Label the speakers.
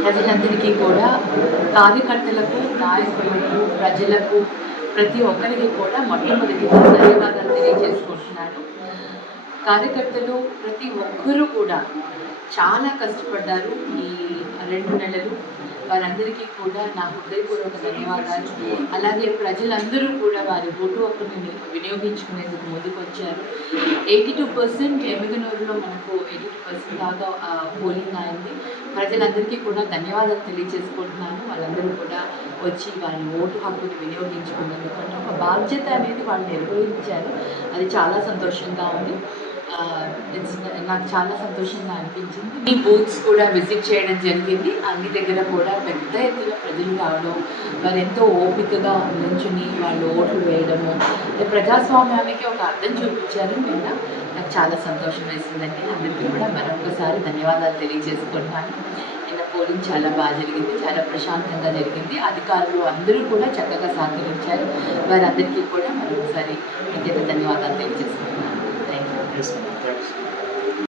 Speaker 1: ప్రజలందరికీ కూడా కార్యకర్తలకు నాయకులకు ప్రజలకు ప్రతి ఒక్కరికి కూడా మొట్టమొదటిగా ధన్యవాదాలు తెలియజేసుకుంటున్నాను. కార్యకర్తలు ప్రతి ఒక్కరూ కూడా చాలా కష్టపడ్డారు. ఈ రెండు నెలలు. వారందరికీ కూడా నా హృదయపూర్వక ధన్యవాదాలు. అలాగే ప్రజలందరూ కూడా వారి ఓటు హక్కుని వినియోగించుకునేందుకు ముందుకొచ్చారు. ఎయిటీ టూ పర్సెంట్ ఎమ్మిగనూరులో మనకు ఎయిటీ టూ పర్సెంట్ దాకా పోలింగ్ అయింది. ప్రజలందరికీ కూడా ధన్యవాదాలు తెలియజేసుకుంటున్నాను. వాళ్ళందరూ కూడా వచ్చి వారి ఓటు హక్కుని వినియోగించుకున్నందుకు అంటే ఒక బాధ్యత అనేది వాళ్ళు నిర్వహించారు. అది చాలా సంతోషంగా ఉంది. ఇట్స్ నాకు చాలా సంతోషంగా అనిపించింది. ఈ బూత్స్ కూడా విజిట్ చేయడం జరిగింది. అన్ని దగ్గర కూడా పెద్ద ఎత్తున ప్రజలు రావడం వారు ఎంతో ఓపికగా నించుని వాళ్ళు ఓట్లు వేయడము ప్రజాస్వామ్యానికి ఒక అర్థం చూపించారు. నిన్న నాకు చాలా సంతోషం వేసిందండి. అందరికీ కూడా మరొకసారి ధన్యవాదాలు తెలియజేసుకుంటున్నాను. నిన్న పోలింగ్ చాలా బాగా జరిగింది చాలా ప్రశాంతంగా జరిగింది. అధికారులు అందరూ కూడా చక్కగా సహకరించారు. వారందరికీ కూడా మరొకసారి ప్రత్యేక ధన్యవాదాలు తెలియజేసుకుంటున్నాను. Thank you
Speaker 2: Dios.